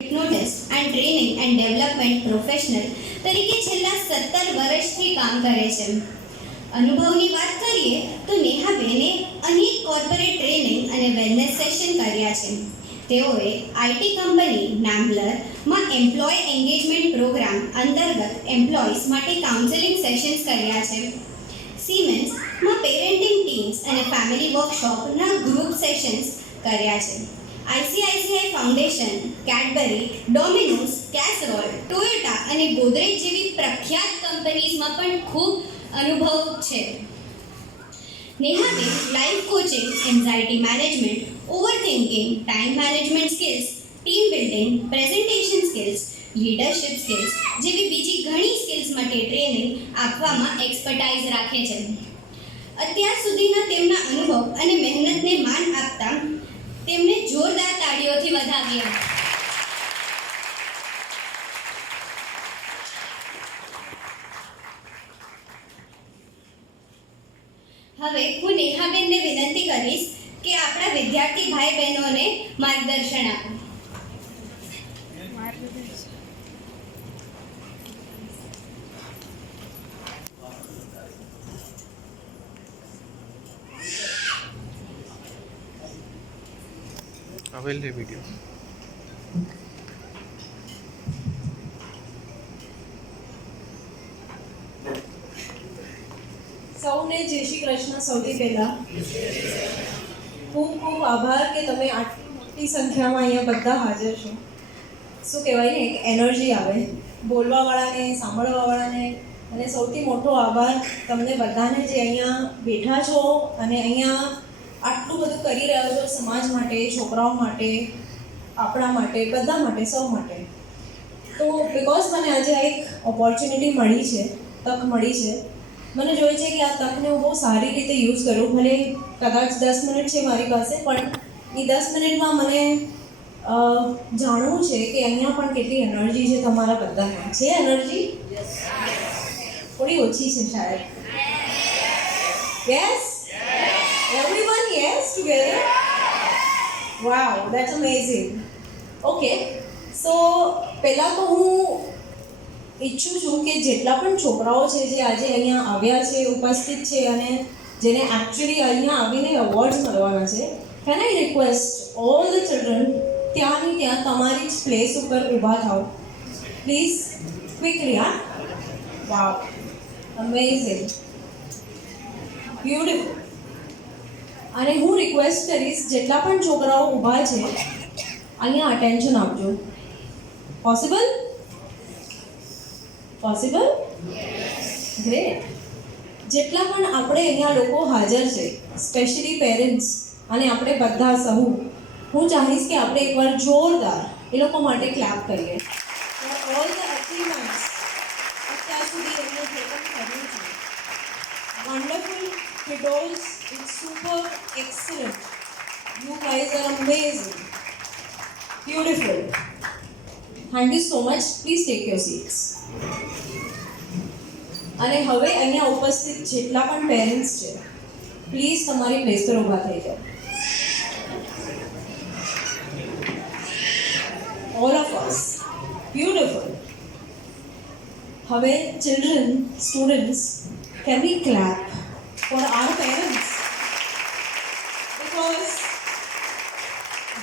હિપ્નોટિસ્ટ and training and development professional તરીકે છેલ્લા 17 વર્ષથી કામ કરે છે. અનુભવની વાત કરીએ તો નેહાબેને અનેક કોર્પોરેટ ટ્રેનિંગ અને વેલનેસ સેશન કર્યા છે. તેઓએ આઈટી કંપની નામ્બલરમાં એમ્પ્લોય એન્ગેજમેન્ટ પ્રોગ્રામ અંતર્ગત એમ્પ્લોઈઝ માટે કાઉન્સેલિંગ સેશન્સ કર્યા છે. સિમેન્સમાં પેરેન્ટિંગ ટીમ્સ અને ફેમિલી વર્કશોપના ગ્રુપ સેશન્સ કર્યા છે. ICICI foundation, Cadbury, Domino's, Castrol, Toyota અને ગોદરેજ જેવી પ્રખ્યાત કંપનીઝમાં પણ ખૂબ અનુભવ છે. નેહાબેન life coaching, anxiety management, overthinking, time management skills, team building, presentation skills, leadership skills જેવી બીજી ઘણી સ્કિલ્સ માટે ટ્રેનિંગ આપવામાં એક્સપર્ટાઇઝ રાખે છે. અત્યાર સુધીના તેમના અનુભવ અને મહેનતને માન આપતા તેમને જોરદાર તાળીઓથી વધાવીએ. હવે હું નેહાબેનને વિનંતી કરીશ કે આપણા વિદ્યાર્થી ભાઈ બહેનોને માર્ગદર્શન આપે. Available video. સૌને જય શ્રી કૃષ્ણ. સૌથી પહેલા ખૂબ ખૂબ આભાર કે તમે આટલી મોટી સંખ્યામાં અહીંયા બધા હાજર છો. શું કહેવાય ને, એક એનર્જી આવે બોલવાવાળાને, સાંભળવાવાળાને. અને સૌથી મોટો આભાર તમને બધાને જે અહીંયા બેઠા છો અને અહીંયા આટલું બધું કરી રહ્યા છો સમાજ માટે, છોકરાઓ માટે, આપણા માટે, બધા માટે, સૌ માટે. તો બિકોઝ મને આજે એક ઓપોર્ચ્યુનિટી મળી છે, તક મળી છે, મને જોઈએ છે કે આ તકને હું બહુ સારી રીતે યુઝ કરું. ભલે કદાચ 10 મિનિટ છે મારી પાસે, પણ એ 10 મિનિટમાં મને જાણવું છે કે અહીંયા પણ કેટલી એનર્જી છે તમારા બધામાં. છે એનર્જી? થોડી ઓછી છે શાયદ. Yes? Everyone, yes, together? Wow, that's amazing. Okay, so પહેલાં તો હું ઈચ્છું છું કે જેટલા પણ છોકરાઓ છે જે આજે અહીંયા આવ્યા છે, ઉપસ્થિત છે અને જેને એકચ્યુઅલી અહીંયા આવીને અવોર્ડ્સ મળવાના છે, can I request all the children ત્યાંની ત્યાં તમારી જ પ્લેસ ઉપર ઊભા થાઓ પ્લીઝ, ક્વિકલી. હા, વાવ, અમેઝિંગ, બ્યુટીફુલ. અને હું રિક્વેસ્ટ કરીશ જેટલા પણ છોકરાઓ ઊભા છે અહીંયા અટેન્શન આપજો. પોસિબલ? પોસિબલ? ગ્રેટ. જેટલા પણ આપણે અહીંયા લોકો હાજર છે, સ્પેશિયલી પેરેન્ટ્સ અને આપણે બધા સહુ, હું ચાહીશ કે આપણે એકવાર જોરદાર એ લોકો માટે ક્લેપ કરીએ. ઓલ ધ અચીવમેન્ટ્સ અત્યાર સુધી એમને જે પણ કર્યું છે, wonderful kiddos, it's super excellent. You guys are amazing. Beautiful. Thank you so much. Please take your seats. અને હવે અહીંયા ઉપસ્થિત જેટલા પણ પેરેન્ટ્સ છે, પ્લીઝ તમારી પ્લેસ પર ઊભા થઈ જાઓ. All of us. Beautiful. હવે children, students, can we clap for our parents? Because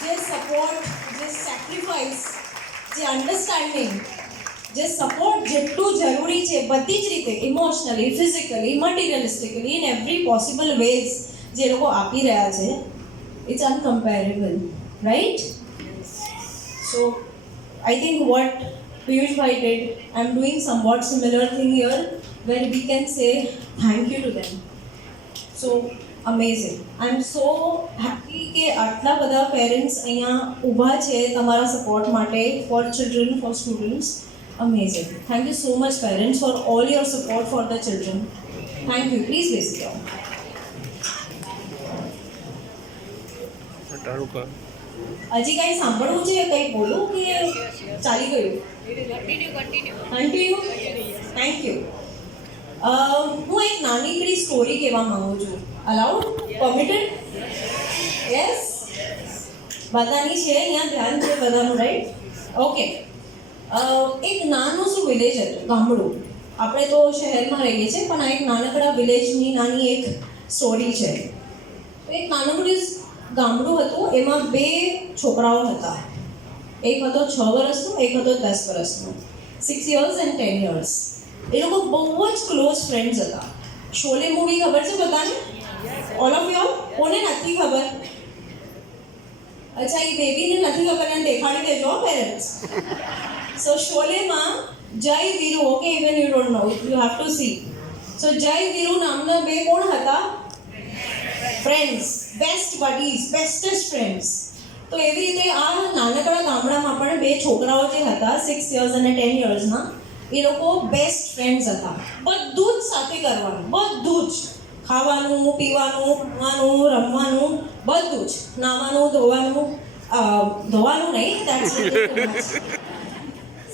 જે સપોર્ટ, જે સેક્રિફાઈસ, જે અન્ડરસ્ટેન્ડિંગ, જે સપોર્ટ જેટલું જરૂરી છે બધી જ રીતે, emotionally, physically, materialistically, in every possible ways જે લોકો આપી રહ્યા છે, it's incomparable, right? So I think what Piyushbhai did, I am doing somewhat similar thing here where we can say thank you to them. So amazing. I am so happy કે આટલા બધા parents અહીંયા ઊભા છે તમારા support માટે, for children, for students. Amazing. Thank you so much parents for all your support for the children. Thank you. Please be seated. હજી કંઈ સાંભળવું છે, કંઈ બોલવું કે ચાલી ગયું? કન્ટિન્યુ. Thank you. હું એક નાનીકડી સ્ટોરી કહેવા માંગુ છું. અલાઉડ? પરમિટેડ? યસ? બધાની છે અહીંયા ધ્યાન છે બધાનું, રાઈટ? ઓકે એક નાનું શું વિલેજ હતું, ગામડું. આપણે તો શહેરમાં રહીએ છીએ, પણ આ એક નાનકડા વિલેજની નાની એક સ્ટોરી છે. એક નાનકડું ગામડું હતું, એમાં 2 છોકરાઓ હતા. એક હતો 6 વર્ષનો, એક હતો 10 વર્ષનો. 6 years and 10 years. એ લોકો બહુ જ ક્લોઝ ફ્રેન્ડ્સ હતા. શોલે મૂવી ખબર છે બધાને? All of your? કોને નથી ખબર? અચ્છા, એ બેબીને નથી ખબર અને દેખાડી દેજો પેરેન્ટ્સ. સો શોલેમાં Jay Veeru, okay, even you don't know, you have to see. So Jay Veeru નામના 2 કોણ હતા? Friends, best buddies, bestest friends. તો એવી રીતે આ નાનકડા ગામડામાં પણ 2 છોકરાઓ જે હતા 6 years અને 10 yearsના, એ લોકો બેસ્ટ ફ્રેન્ડ્સ હતા. બધું જ સાથે કરવાનું, બધું જ. ખાવાનું, પીવાનું, ભણવાનું, રમવાનું, બધું જ. નાવાનું, ધોવાનું નહીં, દેટ્સ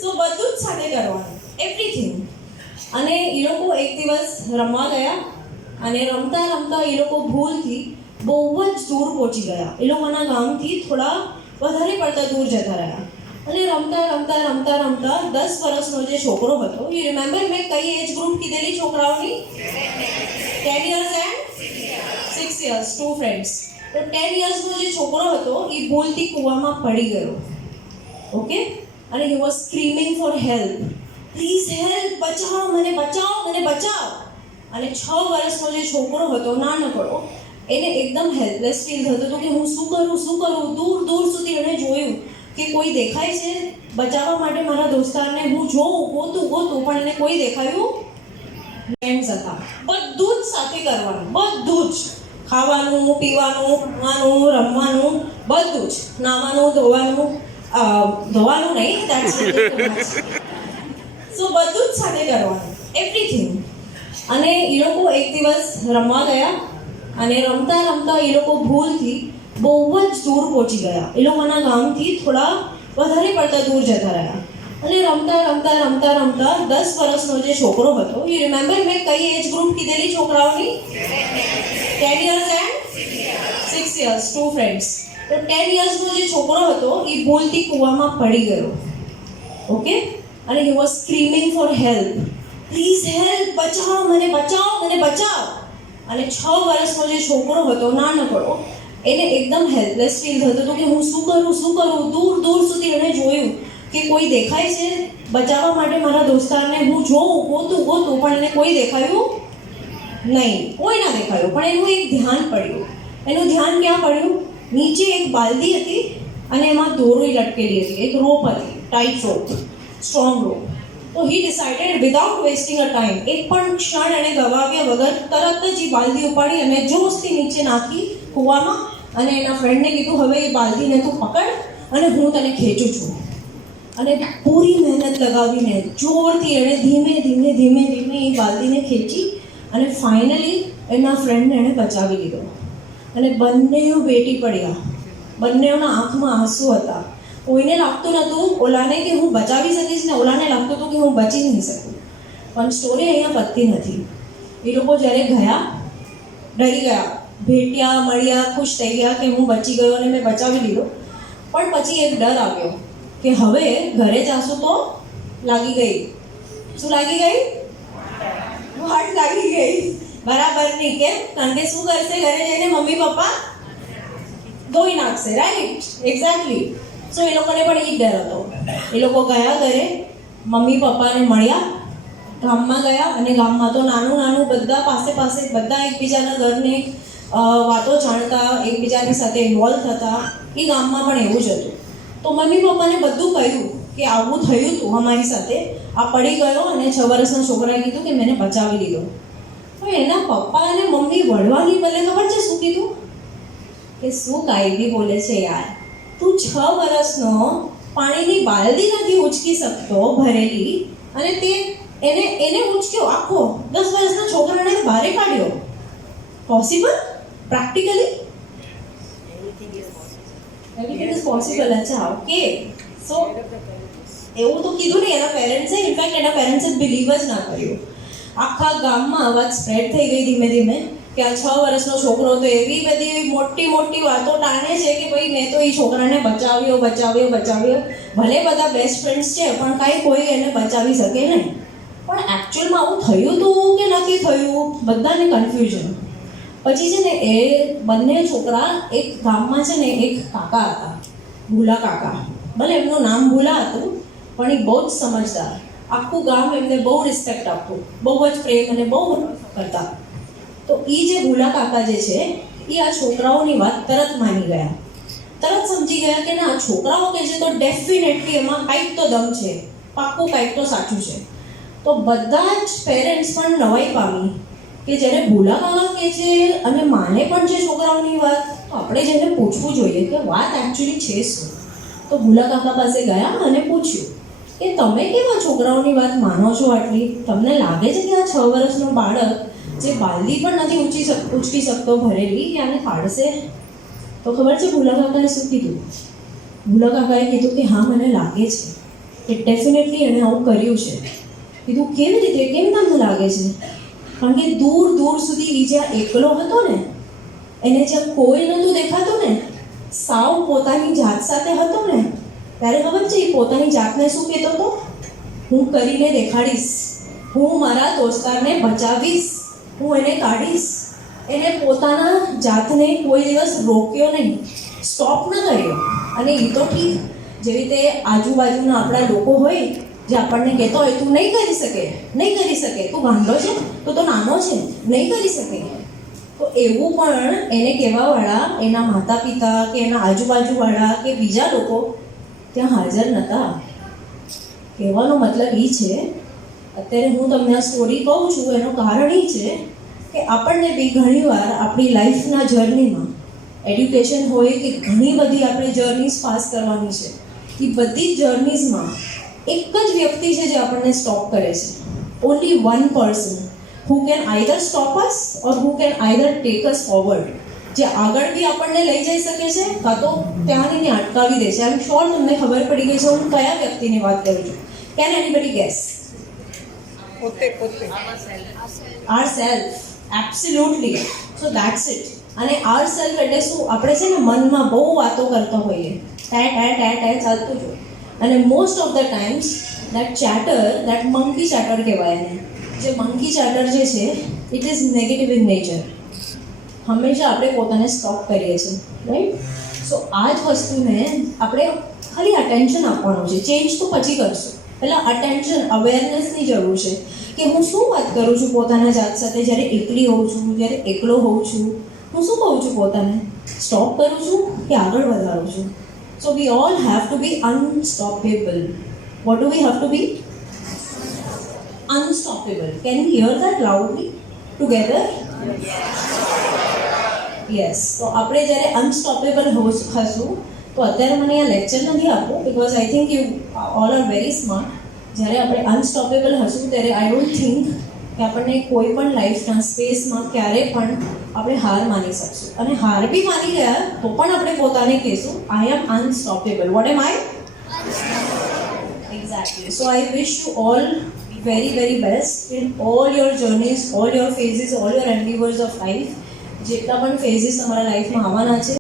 સો બધું જ સાથે કરવાનું, એવરીથિંગ. અને એ લોકો એક દિવસ રમવા ગયા અને રમતા રમતા એ લોકો ભૂલથી બહુ જ દૂર પહોંચી ગયા. એ લોકોના ગામથી થોડા વધારે પડતા દૂર જતા રહ્યા. અને રમતા રમતા રમતા રમતા 10 વર્ષનો જે છોકરો હતો, યુ રિમેમ્બર મેં કઈ એજ ગ્રુપ કીધેલી છોકરાઓની? 10 years and 6 years, 2 friends. તો 10 yearsનો જે છોકરો હતો એ ભૂલથી કૂવામાં પડી ગયો. ઓકે, અને he was screaming for help, please help, બચાવો મને, બચાવો મને, બચાવો. અને 6 વર્ષનો જે છોકરો હતો નાનકડો, એને એકદમ હેલ્પલેસ ફીલ થતું હતું કે હું શું કરું. દૂર દૂર સુધી એણે જોયું કે કોઈ દેખાય છે બચાવવા માટે મારા દોસ્તારને. હું જોઉં, ગોતું, પણ એને કોઈ દેખાયું. ફ્રેન્ડ્સ હતા, બધું જ સાથે કરવાનું, બધું જ. ખાવાનું, પીવાનું, ભણવાનું, રમવાનું, બધું જ. નાવાનું, ધોવાનું નહીં, દેટ્સ સો બધું જ સાથે કરવાનું, એવરીથિંગ. અને એ લોકો એક દિવસ રમવા ગયા અને રમતા રમતા એ લોકો ભૂલથી બહુ જ દૂર પહોંચી ગયા. એ લોકોના ગામથી થોડા વધારે પડતા દૂર જતા રહ્યા. અને રમતા રમતા રમતા રમતા 10 વર્ષનો જે છોકરો હતો, યુ રિમેમ્બર મેં કઈ એજ ગ્રુપ કીધેલી છોકરાઓની? 10 years and 6 years, 2 friends. તો 10 yearsનો જે છોકરો હતો એ ભૂલથી કૂવામાં પડી ગયો. ઓકે, અને he was screaming for help, please help, બચાવો મને, બચાવો મને, બચાવો. અને 6 વર્ષનો જે છોકરો હતો નાનકડો, એને એકદમ હેલ્પલેસ ફીલ થતું હતું કે હું શું કરું. દૂર દૂર સુધી એણે જોયું કે કોઈ દેખાય છે બચાવવા માટે મારા દોસ્તારને. હું જોઉં, ગોતું, પણ એને કોઈ દેખાયું નહીં. કોઈ ના દેખાયું, પણ એનું એક ધ્યાન પડ્યું. એનું ધ્યાન ક્યાં પડ્યું? નીચે એક બાલદી હતી અને એમાં દોરી લટકેલી હતી, એક રોપ હતી, ટાઈટ રોપ, સ્ટ્રોંગ રોપ. તો હી ડિસાઇડેડ વિધાઉટ વેસ્ટિંગ અ ટાઈમ, એક પણ ક્ષણ એને ગવાવ્યા વગર તરત જ એ બાલદી ઉપાડી અને જોશથી નીચે નાખી કૂવામાં. અને એના ફ્રેન્ડને કીધું, હવે એ બાલદીને તું પકડ અને હું તને ખેંચું છું. અને પૂરી મહેનત લગાવીને જોરથી એણે ધીમે ધીમે એ બાલદીને ખેંચી અને ફાઇનલી એના ફ્રેન્ડને એણે બચાવી લીધો. અને બંનેઓ બેટી પડ્યા. બંનેઓના આંખમાં આંસુ હતા. કોઈને લાગતું નહોતું ઓલાને કે હું બચાવી શકીશ, ને ઓલાને લાગતું હતું કે હું બચી નહીં શકું. પણ સ્ટોરી અહીંયા પતતી નથી. એ લોકો જ્યારે ગયા, ડરી ગયા, ભેટ્યા, મળ્યા, ખુશ થઈ ગયા કે હું બચી ગયો અને મેં બચાવી લીધો. પણ પછી એક ડર આવ્યો કે હવે ઘરે જાશું તો લાગી ગઈ. શું લાગી ગઈ? વાટ લાગી ગઈ. બરાબર નહીં, કેમ? કારણ કે શું કરશે ઘરે જઈને? મમ્મી પપ્પા ધોઈ નાખશે, રાઈટ? એક્ઝેક્ટલી. સો એ લોકોને પણ એ જ ડર હતો. એ લોકો ગયા ઘરે, મમ્મી પપ્પાને મળ્યા, ગામમાં ગયા અને ગામમાં તો નાનું બધા પાસે બધા એકબીજાના ઘરને વાતો જાણતા, એકબીજાની સાથે ઇન્વોલ્વ થતા. એ ગામમાં પણ એવું જ હતું. તો મમ્મી પપ્પાને બધું કહ્યું કે આવું થયું હતું અમારી સાથે, આ પડી ગયો અને 6 વર્ષના છોકરાએ કીધું કે મેં બચાવી લીધો. તો એના પપ્પા અને મમ્મી વળવાની પહેલે ખબર છે શું કીધું? કે શું કાયદી બોલે છે યાર, તું 6 વર્ષનો પાણીની બાલદી નથી ઉચકી શકતો ભરેલી, અને તે એને ઉચક્યો આખો 10 વર્ષના છોકરાને બહાર કાઢ્યો. Possible? Practically everything is possible. અચ્છા, ઓકે. સો એવું તો કીધું ને એના પેરેન્ટ્સે. ઇનફેક્ટ એના પેરેન્ટ્સે બિલીવ જ ના કર્યું. આખા ગામમાં અવાજ સ્પ્રેડ થઈ ગઈ ધીમે ધીમે કે આ 6 વર્ષનો છોકરો તો એવી બધી મોટી મોટી વાતો ટાણે છે કે ભાઈ મેં તો એ છોકરાને બચાવ્યો ભલે બધા બેસ્ટ ફ્રેન્ડ્સ છે પણ કાંઈ કોઈ એને બચાવી શકે નહીં. પણ એકચ્યુઅલમાં આવું થયું હતું કે નથી થયું, બધાને કન્ફ્યુઝન. પછી છે ને એ બંને છોકરા એક ગામમાં છે ને એક કાકા હતા, ભૂલા કાકા. ભલે એમનું નામ ભૂલા હતું પણ એ બહુ જ સમજદાર. આખું ગામ એમને બહુ રિસ્પેક્ટ આપતું, બહુ જ પ્રેમ અને બહુ કરતા. તો એ જે ભૂલા કાકા જે છે એ આ છોકરાઓની વાત તરત માની ગયા, તરત સમજી ગયા કે ના છોકરાઓ કે છે તો ડેફિનેટલી એમાં કંઈક તો દમ છે, પાક્કું કંઈક તો સાચું છે. તો બધા જ પેરેન્ટ્સ પણ નવાઈ પામી કે જ્યારે ભૂલા કાકા કે છે અને માને પણ છે છોકરાઓની વાત, તો આપણે જેને પૂછવું જોઈએ કે વાત એકચ્યુઅલી છે શું. તો ભૂલા કાકા પાસે ગયા અને પૂછ્યું કે તમે કેવા છોકરાઓની વાત માનો છો આટલી? તમને લાગે છે કે આ 6 વર્ષનો બાળક જે બાલદી પણ નથી ઉચકી શકતો ભરેલી એ આને પાડશે? તો ખબર છે ભૂલા કાકાએ શું કીધું? ભૂલા કાકાએ કીધું કે હા મને લાગે છે કે ડેફિનેટલી એણે આવું કર્યું છે. કીધું કેવી રીતે, કેમ તમને લાગે છે? કારણ કે દૂર દૂર સુધી એ જ્યાં એકલો હતો ને, એને જ્યાં કોઈ નહોતું દેખાતું ને, સાવ પોતાની જાત સાથે હતો ને, ત્યારે ખબર છે એ પોતાની જાતને શું કહેતો હતો? હું કરીને દેખાડીશ, હું મારા દોસ્તારને બચાવીશ, હું એને કાઢીશ. એને પોતાના જાતને કોઈ દિવસ રોક્યો નહીં, સ્ટોપ ન કર્યો. અને એ તો ઠીક, જેવી રીતે આજુબાજુના આપણા લોકો હોય જે આપણને કહેતો હોય તું નહીં કરી શકે, તું વાંધો છે, તું તો નાનો છે, નહીં કરી શકે. તો એવું પણ એને કહેવાવાળા એના માતા પિતા કે એના આજુબાજુવાળા કે બીજા લોકો ત્યાં હાજર નહોતા. કહેવાનો મતલબ એ છે, અત્યારે હું તમને આ સ્ટોરી કહું છું એનું કારણ એ છે કે આપણને બી ઘણીવાર આપણી લાઈફના જર્નીમાં એડ્યુકેશન હોય કે ઘણી બધી આપણે જર્નીઝ પાસ કરવાની છે, એ બધી જ જર્નીઝમાં એક જ વ્યક્તિ છે જે આપણને સ્ટોપ કરે છે. Only one person who can either stop us or who can either take us forward. જે આગળ બી આપણને લઈ જઈ શકે છે કાં તો ત્યાંને અટકાવી દે છે. આઈ એમ શ્યોર તમને ખબર પડી ગઈ છે હું કયા વ્યક્તિની વાત કરું છું. Can anybody gas? પોતે ourself. Absolutely. So that's it. અને ourself એટલે શું? આપણે છે ને મનમાં બહુ વાતો કરતા હોઈએ, ટેટ ચાલતું જ હોય. અને most of the times that chatter, that monkey chatter કહેવાય એને. જે મંકી ચેટર જે છે it is negative in nature. હંમેશા આપણે પોતાને સ્ટોપ કરીએ છીએ, રાઈટ? સો આ જ વસ્તુને આપણે ખાલી અટેન્શન આપવાનું છે. ચેન્જ તો પછી કરશું, પહેલાં અટેન્શન, અવેરનેસની જરૂર છે કે હું શું વાત કરું છું પોતાના જાત સાથે જ્યારે એકલી હોઉં છું, જ્યારે એકલો હોઉં છું. હું શું કહું છું પોતાને? સ્ટોપ કરું છું કે આગળ વધારું છું? So we all have to be unstoppable. What do we have to be? Unstoppable. Can you hear that loudly together? Yes. તો આપણે જ્યારે અનસ્ટોપેબલ હશું, તો અત્યારે મને આ લેક્ચર નથી આપવું because I think you all are very smart. જ્યારે આપણે અનસ્ટોપેબલ હશું ત્યારે આઈ ડોન્ટ થિંક કે આપણને કોઈ પણ લાઈફના સ્પેસમાં ક્યારેય પણ આપણે હાર માની શકશું. અને હાર બી માની ગયા તો પણ આપણે પોતાને કહીશું I am unstoppable. What am I? Exactly. So I wish you all very very best in all your journeys, all your phases, all your endeavors of life. જેટલા પણ ફેઝીસ તમારા લાઈફમાં આવવાના છે